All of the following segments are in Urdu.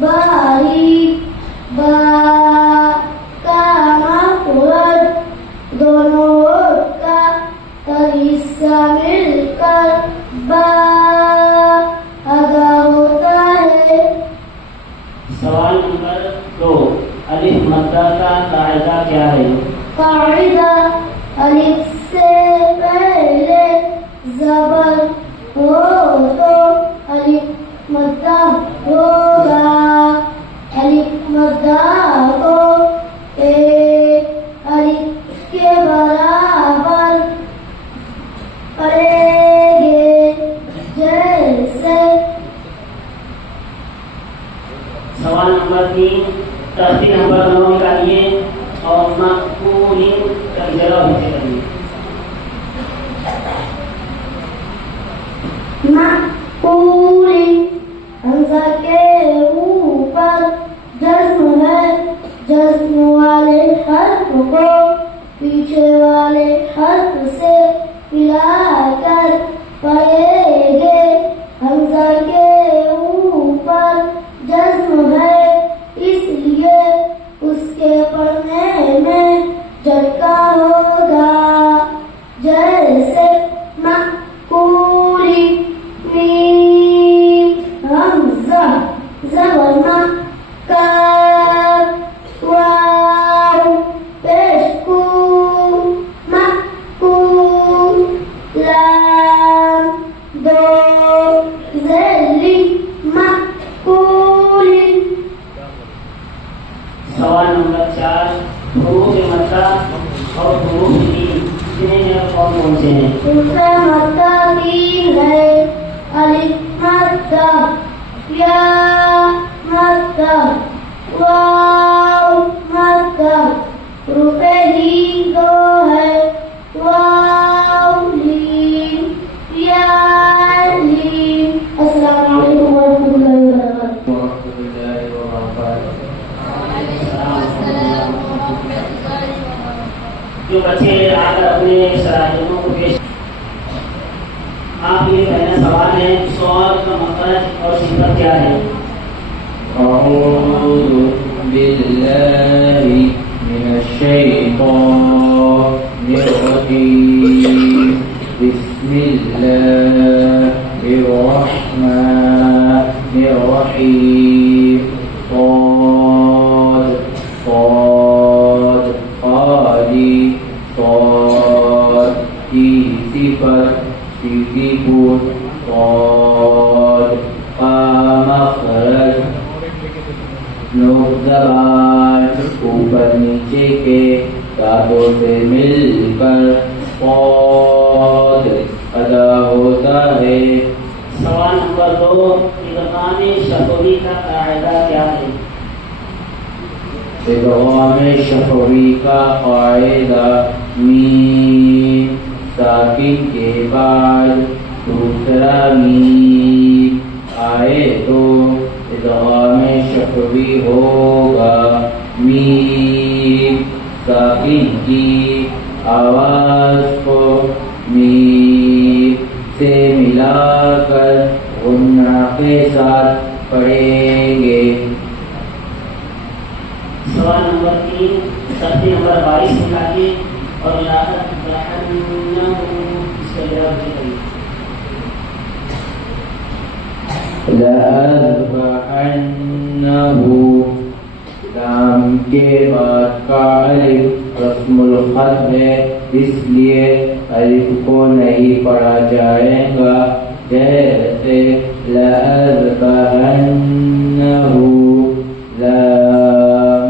باریک با کا مفرد دونوں ہوٹھ کا حصہ مل کر با ادا ہوتا ہے. سوال نمبر 2. الف مدہ کا قاعدہ کیا ہے؟ قاعدہ الف سے پہلے زبر ہو تو الف مدہ ہوگا. الف مدہ کو ایک الف کے برابر پڑھیں گے جیسے. سوال نمبر 3. ترتیب نمبر 9 نکالیے اور مقبول ترجمہ ہوتے رہیے. مقبول حمزہ کے اوپر جزم ہے. جزم والے حرف کو پیچھے والے حرف سے ملا کر پڑھیں گے. حمزہ کے اوپر جزم ہے اس لیے اس کے پڑھنے میں جھٹکا ہوگا جیسے مقبولی. میم حمزہ زبر ما کاف واو پیش کو مقبول لام دو ذلی مقبولی. سوال نمبر 4. حروف مدہ اور حروف تین جنہیں کون کون سے ہیں؟ حروف مدہ 3 ہے. الف مدہ یا مدہ واو مدہ. حروف لین 2 ہے. واو لین یا لین. السلام علیکم ورحمۃ اللہ وبرکاتہ. جو بچے آ کر اپنے صلاحیتوں کو پیش. آپ یہ پہلا سوال ہے سوال کا مخرج اور صفت کیا ہے؟ اعوذ باللہ من الشیطان الرجیم. بسم اللہ الرحمن الرحیم. صاد صاد قالی صاد کی صفت سیدھی بود صاد قا مخرج نوک زبان اوپر نیچے کے دانتوں سے مل کر صاد ادا ہوتا ہے. سوال نمبر 2. ادغام شفوی کا قاعدہ کیا ہے؟ ادغام شفوی کا قاعدہ میم ساکن کے بعد دوسرا میم آئے تو ادغام شفوی ہوگا. میم ساکن کی آواز کو میم سے ملا کر غنہ کے ساتھ پڑھیں گے. سوال نمبر 3. ترتیب نمبر 22 نکالیے اور لَأَذْبَحَنَّهُ اس کا جواب دیں. لَأَذْبَحَنَّهُ لام کے بعد کا الف رسم الخط ہے اس لیے الف کو نہیں پڑھا جائے گا. جیسے لَأَذْبَحَنَّهُ لام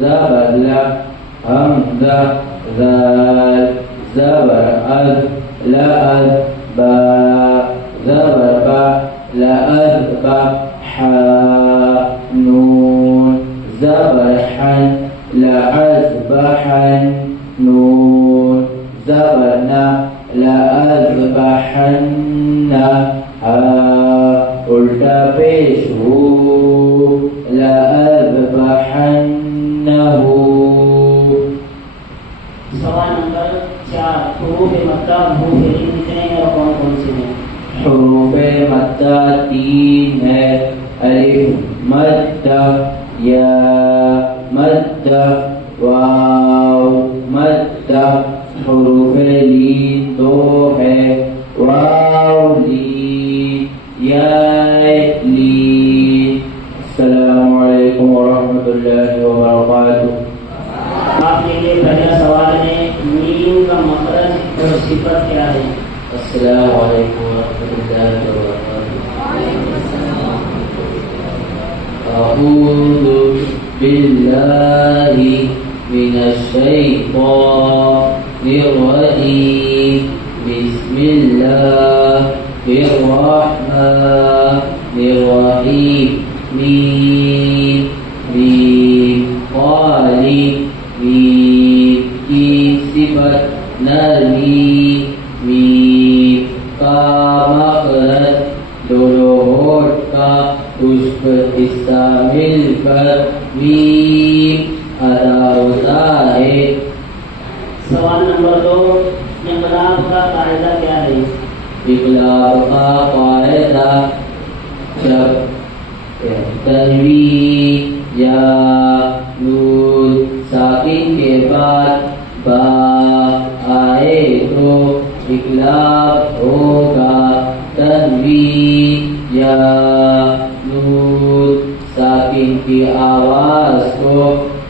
زبر لا حمزہ ذال زبر اذ لأذ با زبر با لأذبح نون زبر حن لأذبحن نون زبر نا لأذبحن الٹا پیش ہو مد یا مد واو مد حروف لین دو ہے واو لین یا لین. السلام علیکم ورحمۃ اللہ وبرکاتہ. آپ کے لیے پہلا سوال ہے میم کا مخرج اور صفت کیا ہے؟ السلام علیکم ورحمۃ اللہ وبرکاتہ. اعوذ باللہ من الشیطان الرجیم. بسم اللہ الرحمن الرحیم. میم میم قالب میم کی صفت نرمی. میم کا مخرج دونوں ہونٹ کا خشک حصہ مل کر میم ادا ہوتا ہے. سوال نمبر 2 انقلاب کا قاعدہ کیا ہے؟ اقلاب کا قاعدہ جب تنوین یا نون ساکن کے بعد با آئے تو اقلاب ہوگا. تنوین یا نون ساکن کی آواز کو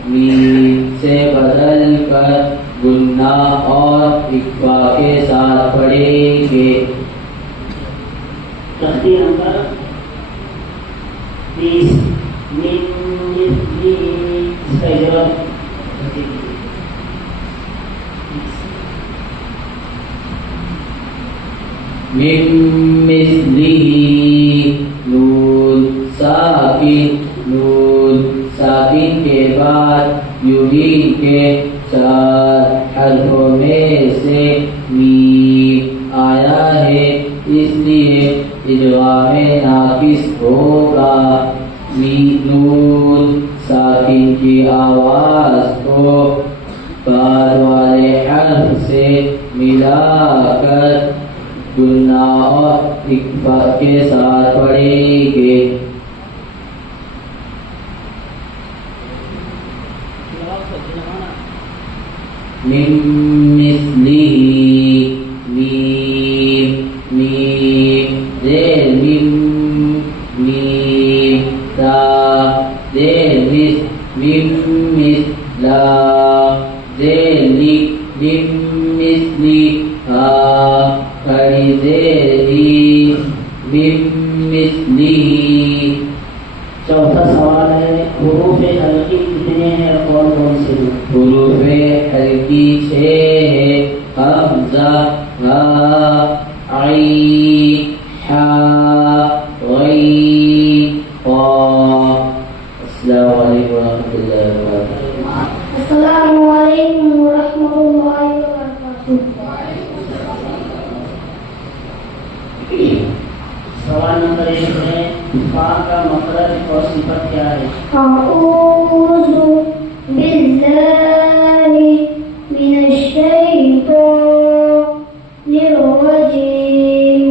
میم سے بدل کر گنہ اور اخفا کے ساتھ پڑھیں گے. تختی نمبر 20 اس کا جواب من مثله نون ساکن کے بعد یوہی کے 4 حرفوں میں سے میم آیا ہے اس لیے ادغام ناقص ہوگا. نون ساکن کی آواز کو بعد والے حرف سے ملا کر گنہ اور اخفا کے ساتھ پڑھیں گے. من مثله میم میم زیر میم میم تا زیر مس میم مثلا زیر لک میم مثلی ہا کھڑی زیر میم مثلی. چوتھا سوال ہے حروف حلقی کتنے ہیں اور کون کون سے ہیں؟ حروف حلقی 6 ہے. حمزہ ہا عین حا غین قاف. السلام علیکم ورحمۃ اللہ وبرکاتہ. السلام علیکم ورحمۃ اللہ وبرکاتہ. سوال نمبر 1 ہے فا کا مخرج اور صفت کیا ہے؟ اعوذ باللہ من الشیطان الرجیم.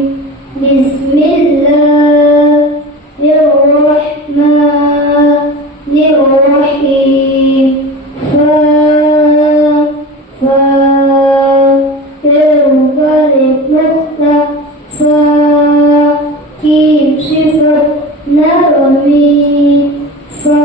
بسم اللہ الرحمن الرحیم. نرمی فا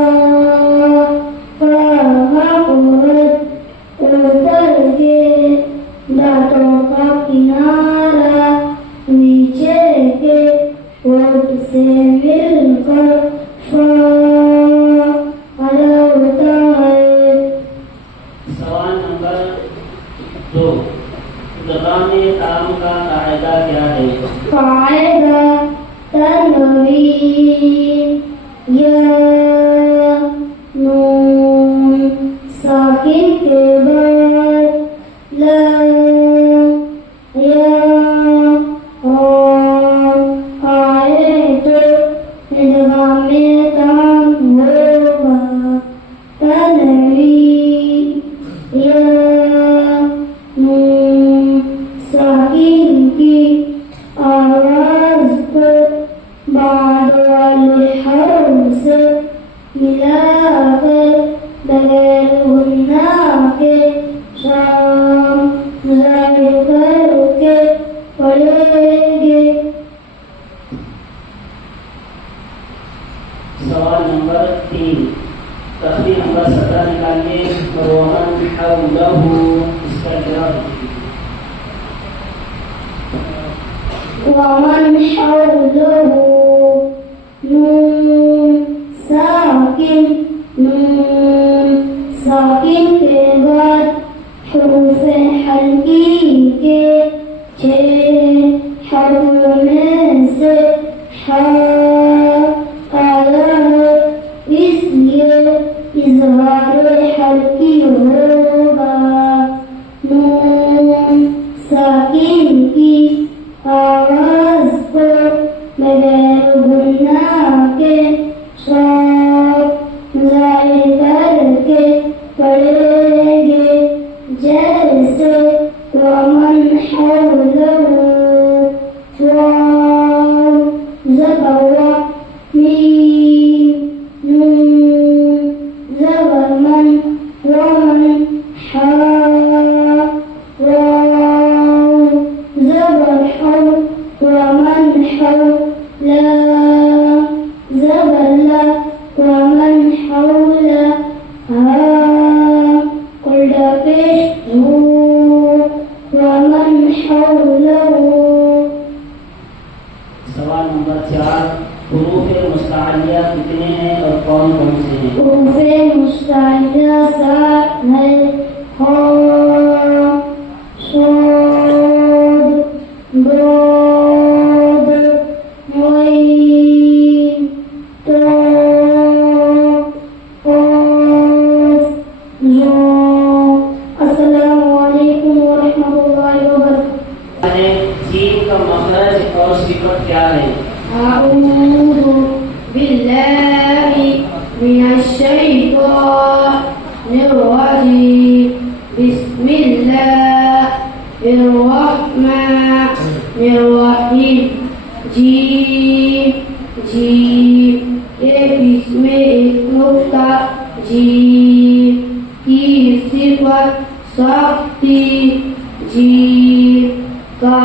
ملا کر بغیر گناہ کے شام ظاہر کر کے پڑھیں گے. سوال نمبر 3 تختی نمبر 17 نکالیے. وَمَنْ حَوْلَهُ اس کا جواب دیجیے. ومن حوله نون ساکن کے بعد حروف حلقی کے 6 حرفوں میں سے حا آیا ہے اس لیے اظہار حلقی ہوگا. نون ساکن کی آواز کو بغیر گناہ کے صاف ظاہر کر کے پڑھیں گے جیسے ومن حوله واو زبر میم نون زبر من ومن حا ومن حولا زبر لا ومن حولا قلنا پیش ہو ومن حوله. سوال نمبر 4 حروف مستعلیہ کتنے ہیں اور کون کون سے ہیں؟ حروف مستعلیہ 7 ہے. خا صاد ضاد عین تا قاف ظا. السلام علیکم ورحمۃ اللہ وبرکاتہ. جیم کا مخرج اور صفت کیا ہے؟ اعوذ باللہ من الشیطان الرجیم. بسم اللہ الرحمن الرحیم. جیم جیم یہ بیچ میں ایک نقطہ جیم کی صفت سختی. جیم کا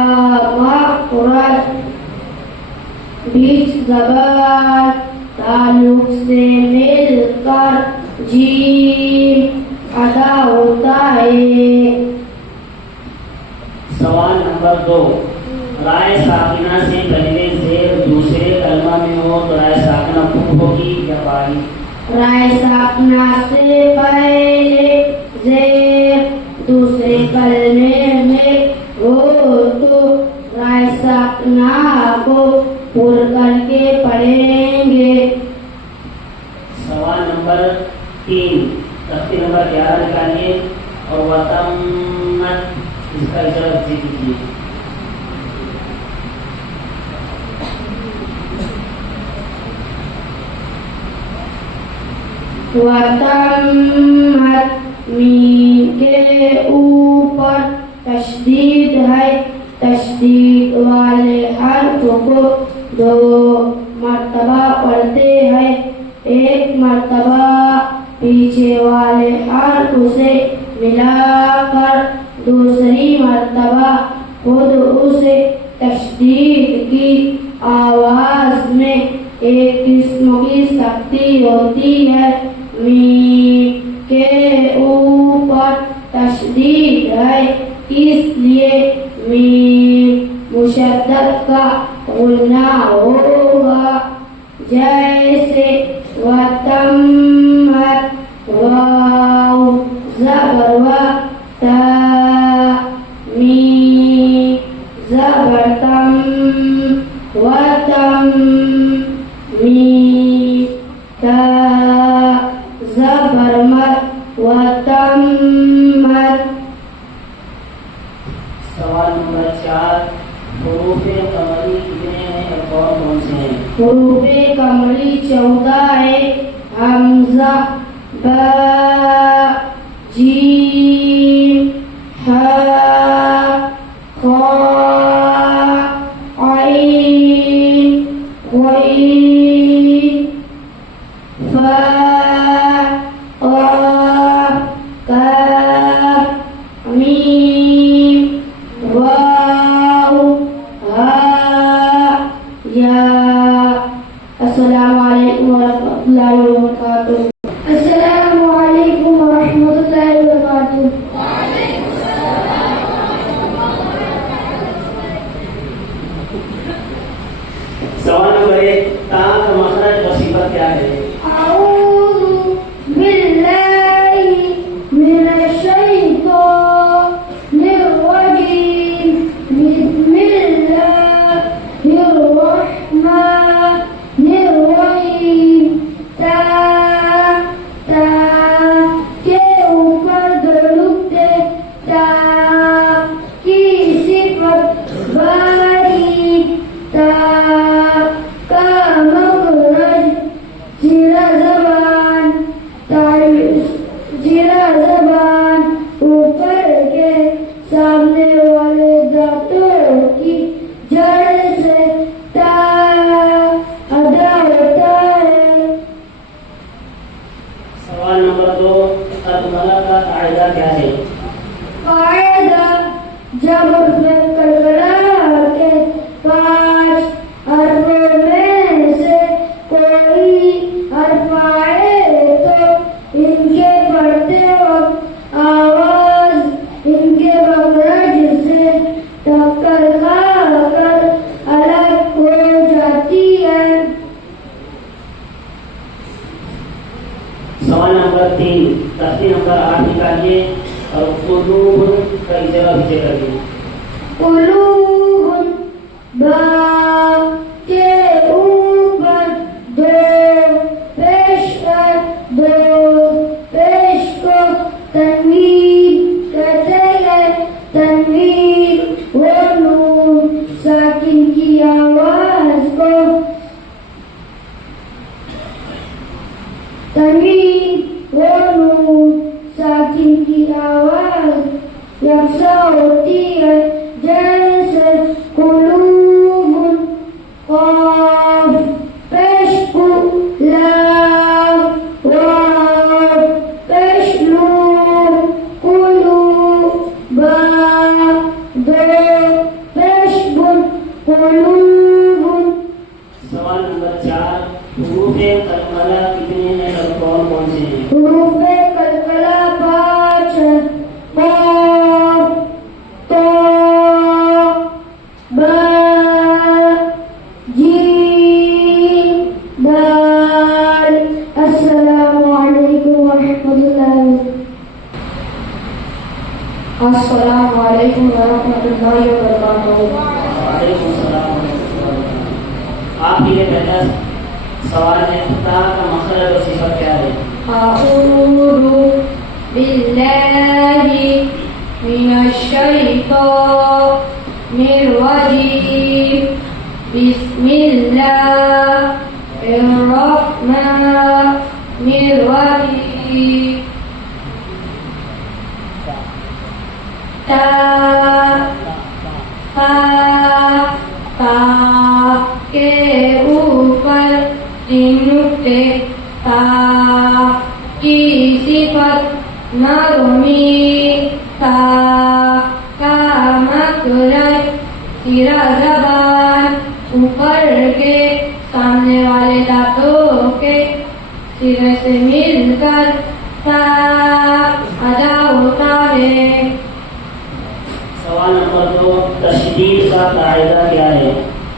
مخرج بیچ زبان تعلق سے مل کر جیم ادا ہوتا ہے. سوال نمبر 2 رائے ساکنہ سے پہلے زیر دوسرے کلمہ میں ہو تو رائے ساکنہ خود ہوگی یا باری؟ رائے ساکنہ سے پہلے زیر دوسرے کلمے میں ہو تو رائے ساکنہ کو پر کر کے پڑھیں گے. سوال نمبر 3 تختی نمبر 11 نکالیے اور وَتَمَّتْ اس کا جواب دیجیے. وَتَمَّتْ میم کے اوپر تشدید ہے. تشدید والے حرف کو 2 مرتبہ پڑھتے ہیں. ایک مرتبہ پیچھے والے حرف سے ملا کر دوسری مرتبہ خود اسے تشدید کی آواز میں ایک قسم کی سختی ہوتی ہے. میم کے اوپر تشدید ہے اس لیے میم مشدد کا غنہ ہوگا جیسے وَتَمَّتْ واو زبر و تا میم زبر تم وَتَم میم تا زبر مت وَتَمَّتْ. سوال نمبر 4 حروف قمری کتنے ہیں اور کون کون سے ہیں؟ حروف قمری 14 ہے. حمزہ با جیم ہا خا عین غین فا قاف کاف میم واو ہا یا. السلام علیکم ورحمۃ اللہ وبرکاتہ. السلام علیکم ورحمۃ اللہ وبرکاتہ. سوال نمبر 1 تا کا مخرج اور صفت کیا ہے؟ اعوذ باللہ من الشیطان الرجیم. بسم اللہ الرحمن الرحیم. تا تا کے اوپر درخت تا کی صفت باریک. تا کا مخرج زیرہ زبان. زیرہ زبان اوپر کے سامنے والے دانتوں کی جڑ سے تا ادا ہوتا ہے. سوال نمبر 2 تکملہ کا قاعدہ کیا ہے؟ قاعدہ جب حرف قلقلہ کے 5 حرفوں میں سے کوئی حرف آئے تو ان کے پڑھتے وقت آواز ان کے مخرج سے ٹکر کھا کر الگ ہو جاتی ہے. سوال نمبر 3 تختی نمبر 8 نکالیے اور قلوب کا جگہ پیچھے کریے. قلوب با کے اوپر 2 پیش کر 2 پیش کو تنوین کہتے ہیں. تنوین وہ نون ساکن کی آواز کو تنوین وہ نون ساکن کی آواز یکساں ہوتی ہے. جیسے قلوب قاف پیش کو لام واو پیش نون قلوب با 2 پیش بن قلوب. سوال نمبر 4 حروف قلقلہ کتنے ہیں اور کون کون سے ہیں؟ حروف قلقلہ 5 ہیں. قاف طا با جیم دال. السلام علیکم ورحمۃ اللہ. السلام علیکم ورحمۃ اللہ وبرکاتہ. وعلیکم السلام ورحمۃ اللہ وبرکاتہ. آپ کے لیے پہلا سوال ہے تا کا مخرج اور صفت کیا ہے؟ اعوذ باللہ من الشیطان الرجیم. بسم اللہ الرحمن الرحیم. تا فا تا کے اوپر 3 نقطے. تا کی صفت نرمی. تا کا مخرج زیرہ زبان اوپر کے سامنے والے دانتوں کے سرے سے مل کر تا ادا ہوتا ہے. سوال نمبر 2 تشدید کا قاعدہ کیا ہے؟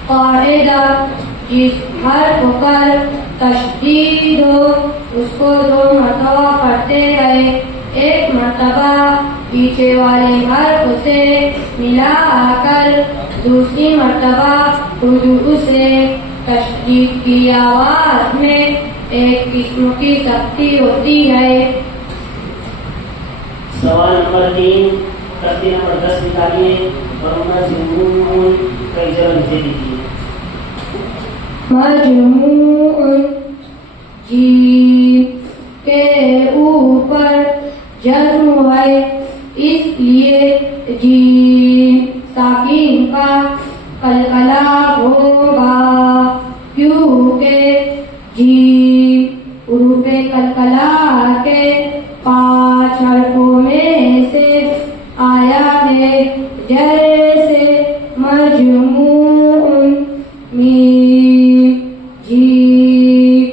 قاعدہ جس حرف پر تشدید ہو اس کو 2 مرتبہ پڑھتے رہے. 1 مرتبہ پیچھے والے حرف سے ملا کر دوسری مرتبہ رجوع سے. تشدید کی آواز میں ایک قسم کی سختی ہوتی ہے. سوال نمبر 3 تختی نمبر 10 نکالیے اور مجموع کا جگہ نیچے دیجیے. مجموع جیم کے اوپر جزم ہے اس لیے جیم ساکن کا قلقلہ ہوگا کیونکہ جیم حروف کلکلا کے 5 حرفوں میں سے آیا ہے جیسے مجموع میم جیم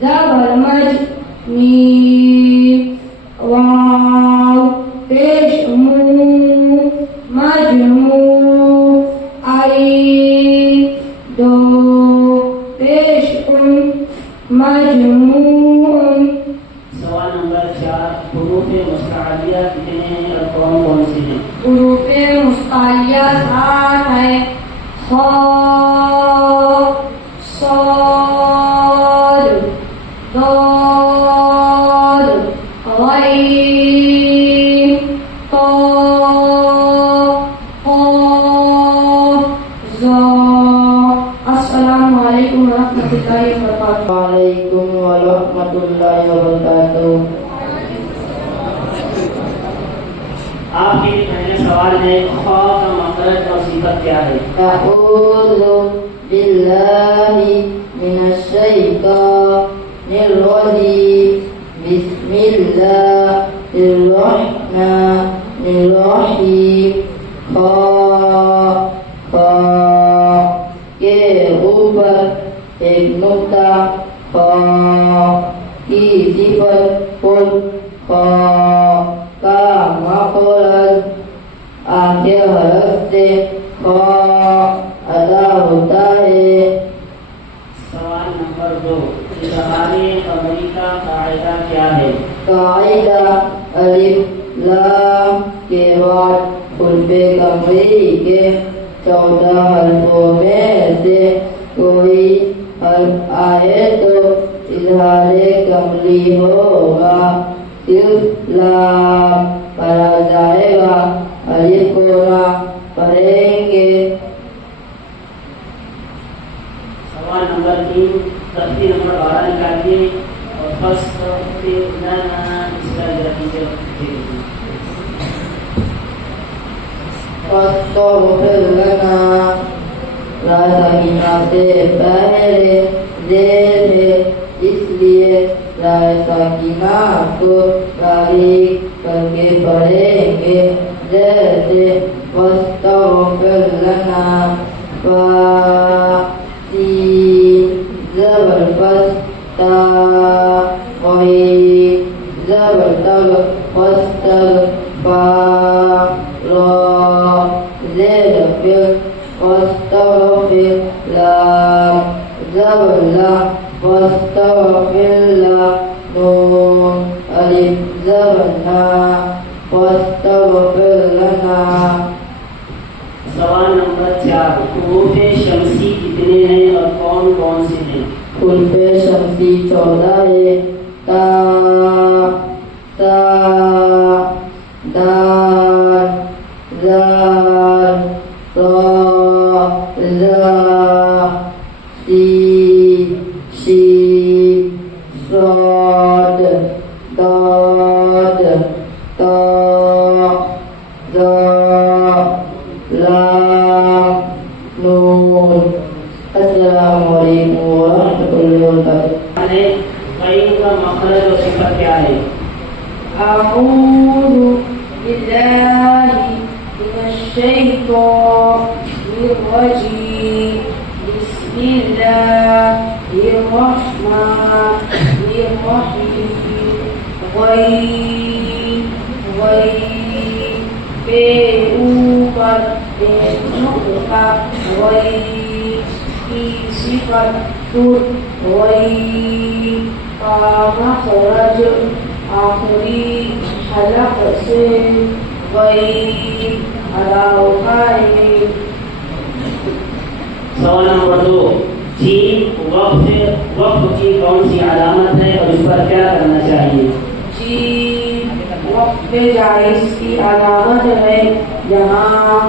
زبر مج میم واو پیش مو مجموع عین دو پیش مجموع. سوال نمبر 4 حروف مستعلیہ کتنے ہیں اور کون کون سے ہیں؟ حروف مستعلیہ 7 ہیں. خا صاد ضاد غین طا قاف ذا. السلام علیکم ورحمۃ اللہ وبرکاتہ. وعلیکم ورحمۃ اللہ وبرکاتہ. آپ کے پہلے سوال ہے خا کا مخرج اور صفت کیا ہے؟ اعوذ باللہ من الشیطان الرجیم. بسم اللہ الرحمن الرحیم. خا خا کے اوپر ایک نقطہ. خا کی صفت خود. خا کا مخرج آخر حرف سے خا ادا ہوتا ہے. سوال نمبر 2 اظہار قمری کا قاعدہ کیا ہے؟ قاعدہ الف لام کے بعد حرف قمری کے 14 حرفوں میں سے کوئی حرف آئے تو اظہار قمری ہوگا. صرف لام پڑھا جائے گا. الف کو نہ پڑھیں گے. سوال نمبر 3 تختی نمبر 12 نکالیے اور فسٹ اس کا نتیجہ فاستغفر لنا. را سکینہ سے پہلے زیر ہے اس لیے را سکینہ کو باریک کر کے پڑھیں گے. جیسے فاستغفر لنا. فا سین زبر فستا غین زبر تگ فاستغ. فا را زیر فر فاستغفر. لام زبر لا فاستغفر لا. نون الف زبر نا فاستغفر لنا. سوال نمبر 4 حروف شمسی کتنے ہیں اور کون کون سے ہیں؟ حروف شمسی 14 ہے. تا تا دال زال را زا سین شین صاد ضاد طا ظا لام نون. السلام علیکم ورحمۃ اللہ وبرکاتہ. غین کا مخرج اور صفت کیا ہے؟ أعوذ بالله من الشيطان الرجيم. بسم الله الرحمن الرحيم. غين غين پہ اوپر ایک نقطہ. غین کی صفت خود. غین کا مخرج آخری حلق سے غین ادا ہوتا ہے. سوال نمبر 2 جیم وقف کی کون سی علامت ہے اور اس پر کیا کرنا چاہیے؟ جیم وقف جائز کی علامت ہے. یہاں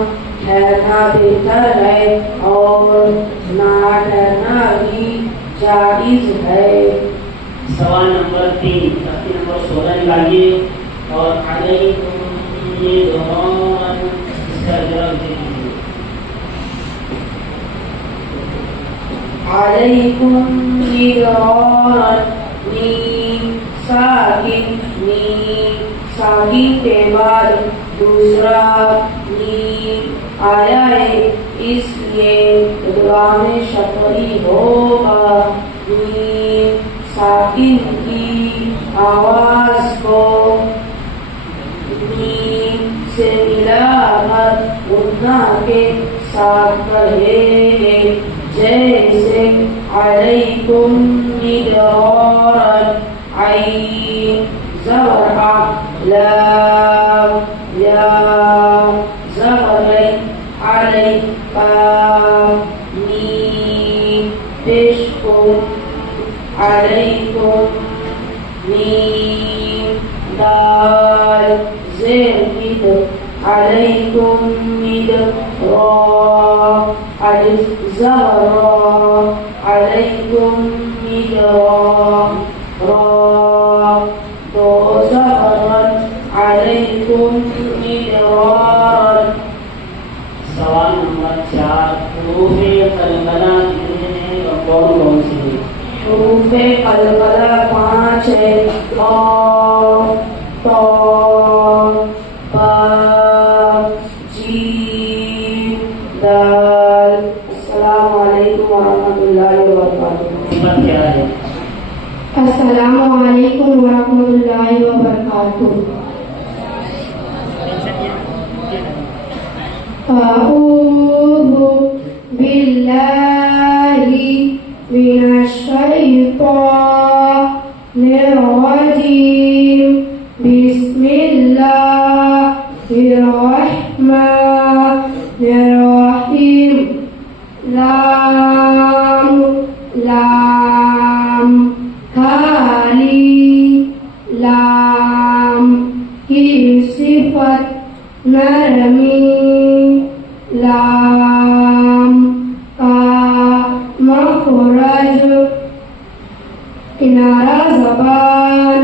ٹھہرنا بہتر ہے اور نہ ٹھہرنا بھی جائز ہے. سوال نمبر 3 تختی نمبر 16 نکالیے اور علیکم مدرارا اس کا جواب دیجیے. علیکم مدرارا نیم ساکن نیم ساکن کے بعد دوسرا نیم آیا ہے اس لیے ادغام شفعی ہوگا. نیم ساکن کی آواز کو نیم سے ملا کر غنہ کے ساتھ پڑھے گے جیسے علیکم مدرارا عین زبر لام یا زبر علی قاف میم پیش کن علیکم میم دال زیر مد علیکم مد را الف زبر را علیکم مد را دو زبر علیکم مدرارا. سوال نمبر 4 حروف قلقلہ کتنے ہیں اور کون کون سی ہیں؟ حروف قلقلہ 5 ہے. قاف طا با جیم دال. السلام علیکم ورحمۃ اللہ وبرکاتہ. نمبر کیا ہے؟ السلام علیکم ورحمۃ اللہ وبرکاتہ. أعوذ بالله من الشيطان الرجيم. بسم الله الرحمن الرحيم. لام لام کالی لام کی صفت نرمی. لام کا مخرج کنارہ زبان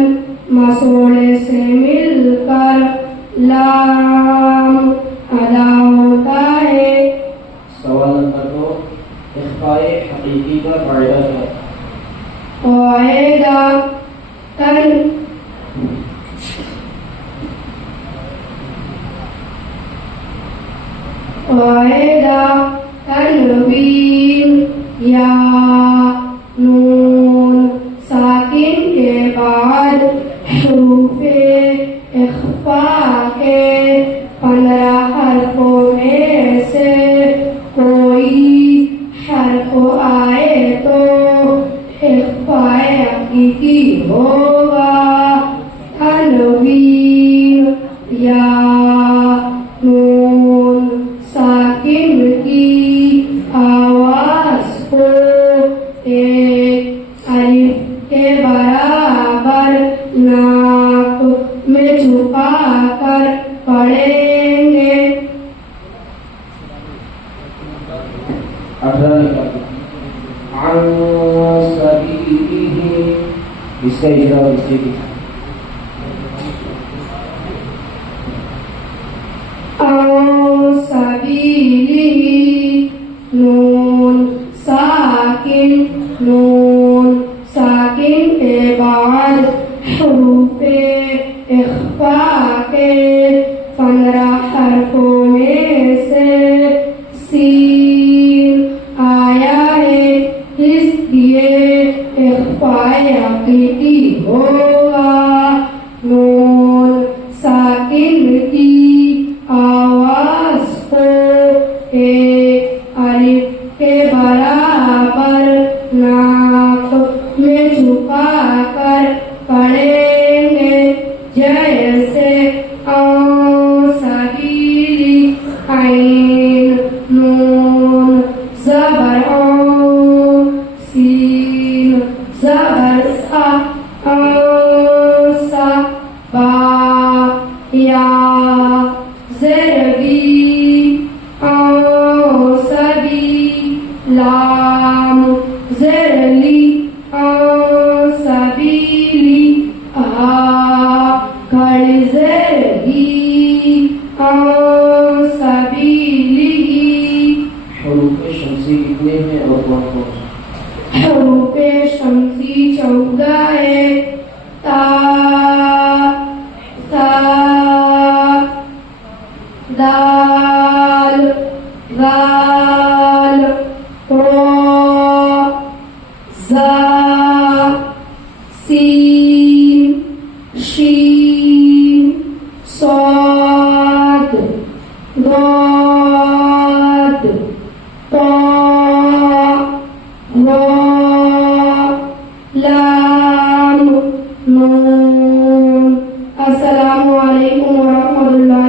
مسوڑے سے مل کر لام ادا ہوتا ہے. سوال نمبر 2 اخفاء حقیقی کا قاعدہ ہے. قاعدہ تنوین یا نون ساکن کے بعد حروف اخفاء کے 15 حرفوں میں سے کوئی حرف آئے تو اخفاء حقیقی ہوگا. تنوین یا نون ساکن کی آواز کو ایک الف کے برابر ناک میں چھپا کر پڑھیں گے. 18 عن سبیلہ اس کا اجرا اسی کی سبیلی نون ساکن کے بعد حروف اخفاء کے 15 حرفوں میں سے سین آیا ہے اس لیے اخفاء حقیقی ہوگا. نون ساکن کی آواز کو ایک الف کے برابر ناک میں چھپا کر پڑھیں گے جیسے سبیلی عین نون زبر سین زبر سا با یا زربی سبی لام زرلی سبیلی کھڑی زرگی سبیلی. حروف شمسی کتنے ہیں اور کون کون سے؟ حروف شمسی 14 ہے. السلام علیکم ورحمۃ اللہ